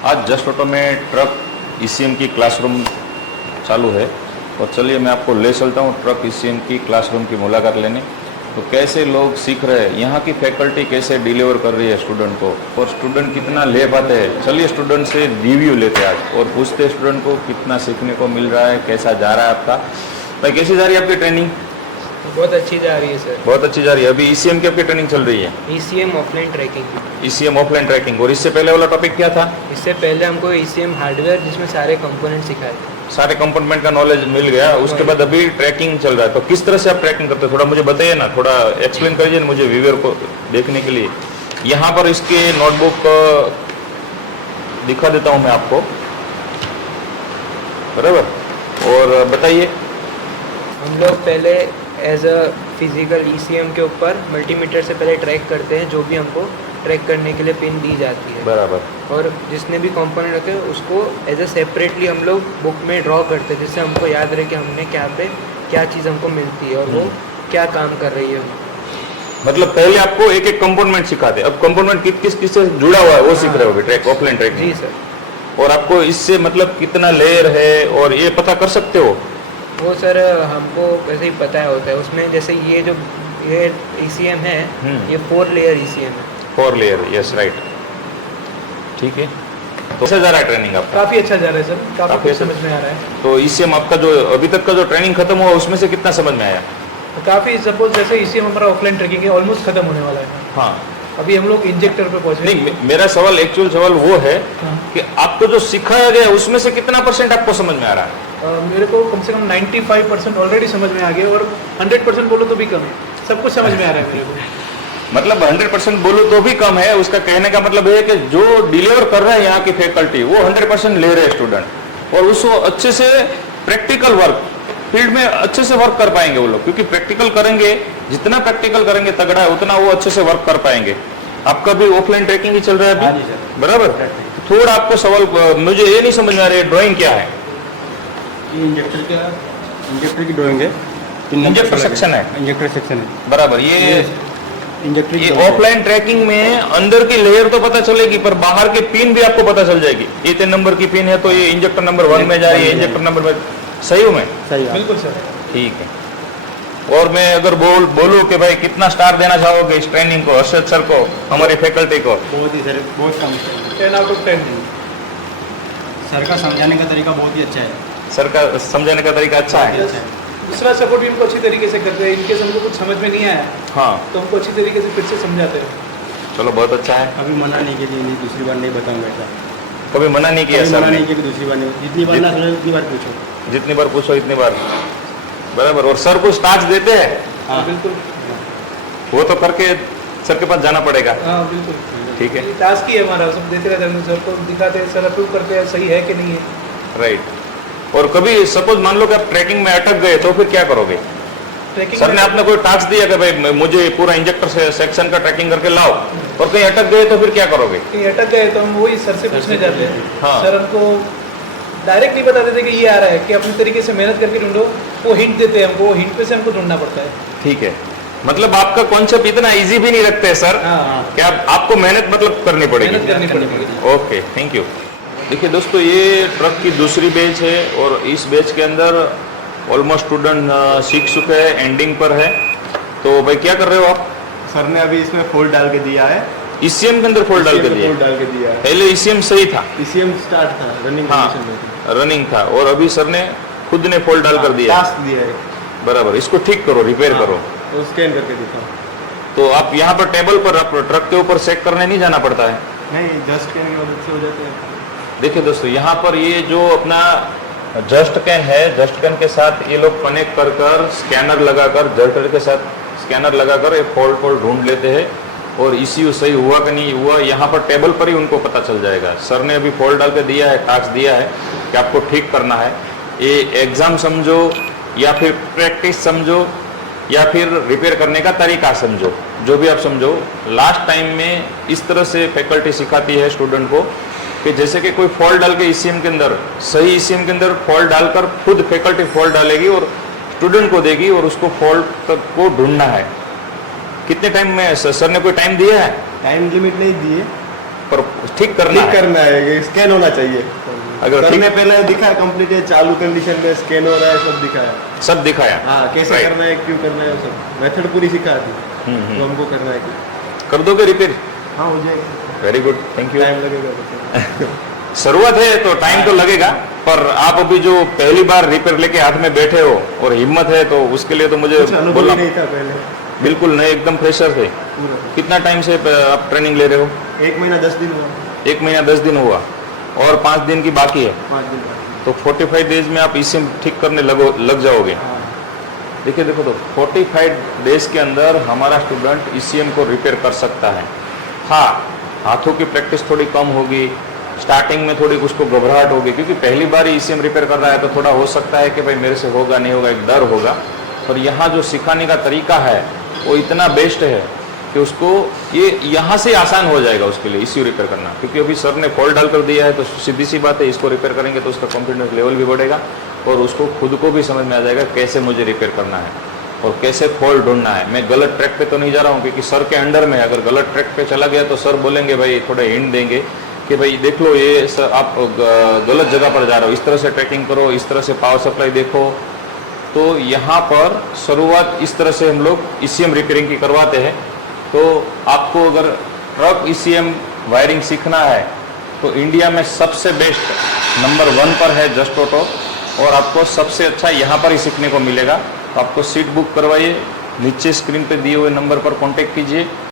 आज just auto में truck ECM की क्लासरूम चालू है और चलिए मैं आपको ले चलता हूँ ट्रक ईसीएम की क्लासरूम की मुलाकात लेने। तो कैसे लोग सीख रहे हैं, यहाँ की फैकल्टी कैसे डिलीवर कर रही है स्टूडेंट को और स्टूडेंट कितना ले पाते हैं। चलिए स्टूडेंट से रिव्यू लेते हैं आज और पूछते हैं स्टूडेंट को कितना सीखने को मिल रहा है, कैसा जा रहा है आपका। भाई कैसी जा रही है आपकी ट्रेनिंग? बहुत अच्छी जा रही है सर। बहुत अच्छी जा रही है। अभी ईसीएम की आपकी ट्रेनिंग चल रही है? ECM offline tracking. ECM offline tracking. और इससे पहले वाला टॉपिक क्या था? इससे पहले हमको ईसीएम हार्डवेयर जिसमें सारे कंपोनेंट सिखाए थे। सारे कंपोनेंट का नॉलेज मिल गया। उसके बाद अभी ट्रैकिंग चल रहा है। तो किस तरह से आप ट्रैकिंग करते हो थोड़ा मुझे बताइए ना, थोड़ा एक्सप्लेन करिए मुझे व्यूअर को देखने के लिए। यहाँ पर इसके नोटबुक दिखा देता हूँ मैं आपको, बराबर। और बताइए। हम लोग पहले एज अ फिजिकल ईसीएम के ऊपर मल्टीमीटर से पहले ट्रैक करते हैं, जो भी हमको ट्रैक करने के लिए पिन दी जाती है, बराबर। और जिसने भी कंपोनेंट रखे उसको एज अ सेपरेटली हम लोग बुक में ड्रॉ करते हैं, जिससे हमको याद रहे कि हमने क्या चीज़ हमको मिलती है और वो क्या काम कर रही है। मतलब पहले आपको एक एक कंपोनेंट सिखाते, अब कंपोनेंट किस से जुड़ा हुआ है वो सीख रहे हो ट्रैक ऑफलाइन ट्रैक। जी सर। और आपको इससे मतलब कितना लेयर है और ये पता कर सकते हो? वो सर हमको वैसे ही पता होता है उसमें, जैसे ये ईसीएम है, ये 4 लेयर ईसीएम है। 4 लेयर, यस राइट, ठीक है। तो कैसा जा रहा है ट्रेनिंग आपका? काफ़ी अच्छा जा रहा है सर, काफ़ी अच्छा समझ में आ रहा है। तो ईसीएम आपका जो अभी तक का जो ट्रेनिंग खत्म हुआ उसमें से कितना समझ में आया? काफ़ी, सपोज जैसे ईसीएम हमारा ऑफलाइन ट्रैकिंग है, ऑलमोस्ट खत्म होने वाला है। हाँ। अभी हम लोग इंजेक्टर पे पहुंचे। नहीं, मेरा सवाल एक्चुअल सवाल वो है हाँ। कि आपको जो सिखाया गया उसमें से कितना % आपको समझ में आ रहा है? मेरे को कम से कम 95% ऑलरेडी समझ में आ गया, और 100% बोलो तो भी कम है। सब कुछ समझ में आ रहा है मेरे को। मतलब 100% बोलो तो भी कम है। उसका कहने का मतलब है कि जो डिलीवर कर रहा है यहाँ की फैकल्टी वो 100% ले रहे हैं स्टूडेंट, और उसको अच्छे से प्रैक्टिकल वर्क फील्ड में अच्छे से वर्क कर पाएंगे वो लोग, क्योंकि प्रैक्टिकल करेंगे, जितना प्रैक्टिकल करेंगे तगड़ा है उतना वो अच्छे से वर्क कर पाएंगे। आपका भी ऑफलाइन ट्रैकिंग ही चल रहा है अभी, बराबर। थोड़ा आपको सवाल मुझे ये नहीं समझ में आ रहा है, ड्राइंग क्या है? इंजेक्टर की ड्राइंग है। इंजेक्टर सेक्शन है। इंजेक्टर सेक्शन है, बराबर। ये इंजेक्टर ये ऑफलाइन ट्रैकिंग में अंदर की लेयर तो पता चलेगी, पर बाहर की पिन भी आपको पता चल जाएगी। ये 3 नंबर की पिन है तो ये इंजेक्टर नंबर 1 में जा रही है, इंजेक्टर नंबर में। सही हूँ मैं? सही है, बिल्कुल सर। ठीक है। और मैं अगर बोलूँ कि भाई कितना स्टार देना चाहोगे इस ट्रेनिंग को, अर्शद सर को, हमारी फैकल्टी को? बहुत ही सर, बहुत कम। 10 आउट ऑफ 10। सर का समझाने का तरीका बहुत ही अच्छा है। सर का समझाने का तरीका अच्छा है। दूसरा सपोर्ट भी हमको अच्छी तरीके से करते हैं। इनकेस हमको कुछ समझ में नहीं आया हाँ, तो हमको अच्छी तरीके से फिर से समझाते हैं। चलो बहुत अच्छा है। अभी मना नहीं के लिए, दूसरी बार नहीं बताऊंगा ऐसा। कभी मना नहीं किया कभी सर मना ने? नहीं किया कि दूसरी बार नहीं, जितनी बार ना समझे उतनी बार पूछो। जितनी बार पूछो इतनी बार, बराबर। और सर कुछ टास्क देते हैं? हाँ बिल्कुल। वो तो करके सर के पास जाना पड़ेगा। हाँ बिल्कुल, ठीक है। टास्क ही है हमारा, सब देते रहते हैं, सर को दिखाते हैं, सर अप्रूव करते हैं सही है कि नहीं है। राइट। और कभी सपोज मान लो कि आप ट्रैकिंग में अटक गए तो फिर क्या करोगे? सर ने आपने कोई टास्क दिया कि भाई मुझे पूरा इंजेक्टर सेक्शन का ट्रैकिंग करके लाओ, और कहीं अटक गए तो फिर क्या करोगे? कहीं अटक गए तो हम वही सर से पूछने जाते हैं। हाँ। सर हमको डायरेक्ट नहीं बता देते कि ये आ रहा है, कि अपने तरीके से मेहनत करके ढूंढो। वो हिंट देते हैं हमको, वो हिंट पे से हमको ढूंढना पड़ता है। ठीक है। मतलब आपका कॉन्सेप्ट इतना इजी भी नहीं रखते सर, हाँ। कि आपको मेहनत मतलब करनी पड़ेगी। मेहनत करनी पड़ेगी। Okay, thank you. देखिए दोस्तों, ये ट्रक की दूसरी बैच है और इस बैच के अंदर ऑलमोस्ट स्टूडेंट सीख चुके हैं, एंडिंग पर है। तो भाई क्या कर रहे हो आप? सर ने अभी इसमें फोल्ड डाल के दिया है। ईसीएम के अंदर फोल्ड डाल के दिया? फोल्ड डाल के दिया है। पहले ईसीएम सही था? ईसीएम स्टार्ट था, रनिंग हाँ, रनिंग था, और अभी सर ने खुद ने फोल्ड डाल कर दिया। टास्क दिया है, बराबर। इसको ठीक करो, रिपेयर करो। तो स्कैन करके दिखाओ। तो आप यहाँ पर टेबल पर आप ट्रक के ऊपर चेक करने नहीं जाना पड़ता है? नहीं, जस्ट स्कैन की मदद से हो जाते हैं। देखिए दोस्तों, यहाँ पर ये जो अपना जस्ट कैन है, जस्ट कैन के साथ ये लोग कनेक्ट कर स्कैनर लगाकर, जस्टर के साथ स्कैनर लगाकर ये फॉल्ट ढूंढ लेते हैं, और ECU सही हुआ कि नहीं हुआ यहाँ पर टेबल पर ही उनको पता चल जाएगा। सर ने अभी फॉल्ट डाल के दिया है, टास्क दिया है कि आपको ठीक करना है। ये एग्जाम समझो या फिर प्रैक्टिस समझो या फिर रिपेयर करने का तरीका समझो, जो भी आप समझो। लास्ट टाइम में इस तरह से फैकल्टी सिखाती है स्टूडेंट को कि जैसे कि कोई फॉल्ट डाल के ईसीएम के अंदर, सही ईसीएम के अंदर फॉल्ट डालकर खुद फैकल्टी फॉल्ट डालेगी और स्टूडेंट को देगी, और उसको फॉल्ट तक को ढूंढना है। कितने टाइम में? सर ने कोई टाइम दिया है? टाइम लिमिट नहीं दी है, पर ठीक करना ठीक है। करना है, स्कैन होना चाहिए। अगर करने पहले दिखा कंप्लीट है, चालू कंडीशन में स्कैन हो रहा है, सब दिखाया। सब दिखाया। हाँ, कैसे Right. करना है, क्यों करना है, सब मेथड पूरी सिखा दी। तो हमको करना है कि कर दोगे रिपेयर? हाँ हो जाएगा, very good, thank you. Time लगेगा तो। शुरुआत है तो टाइम तो लगेगा, पर आप अभी जो पहली बार रिपेयर लेके हाथ में बैठे हो और हिम्मत है, तो उसके लिए तो मुझे कुछ अनुभव बोलना ही नहीं था पहले, बिल्कुल नहीं, एकदम फ्रेशर थे। पूरा कितना टाइम से आप ट्रेनिंग ले रहे हो? 1 महीना 10 दिन हुआ, 1 महीना 10 दिन हुआ और 5 दिन की बाकी है, 5 दिन बाद। तो 45 डेज में आप ईसीएम ठीक करने लग जाओगे। हाँ, देखिए देखो, तो 45 डेज के अंदर हमारा स्टूडेंट ईसीएम को रिपेयर कर सकता है। हाँ, हाथों की प्रैक्टिस थोड़ी कम होगी, स्टार्टिंग में थोड़ी उसको घबराहट होगी, क्योंकि पहली बार ही ईसीएम रिपेयर कर रहा है, तो थोड़ा हो सकता है कि भाई मेरे से होगा नहीं होगा, एक डर होगा। पर यहाँ जो सिखाने का तरीका है वो इतना बेस्ट है कि उसको ये यहाँ से आसान हो जाएगा उसके लिए इसी रिपेयर करना, क्योंकि अभी सर ने फॉल्ट डाल कर दिया है, तो सीधी सी बात है, इसको रिपेयर करेंगे तो उसका कॉन्फिडेंस लेवल भी बढ़ेगा और उसको खुद को भी समझ में आ जाएगा कैसे मुझे रिपेयर करना है और कैसे फॉल्ट ढूंढना है। मैं गलत ट्रैक पे तो नहीं जा रहा हूँ, क्योंकि सर के अंडर में अगर गलत ट्रैक पे चला गया तो सर बोलेंगे, भाई थोड़ा हिंट देंगे कि भाई देख लो ये सर आप गलत जगह पर जा रहे हो, इस तरह से ट्रैकिंग करो, इस तरह से पावर सप्लाई देखो। तो यहाँ पर शुरुआत इस तरह से हम लोग ईसीएम रिपेयरिंग की करवाते हैं। तो आपको अगर ट्रक ईसीएम वायरिंग सीखना है तो इंडिया में सबसे बेस्ट नंबर 1 पर है जस्ट ऑटो, और आपको सबसे अच्छा यहाँ पर ही सीखने को मिलेगा। तो आपको सीट बुक करवाइए, नीचे स्क्रीन पे दिए हुए नंबर पर कांटेक्ट कीजिए।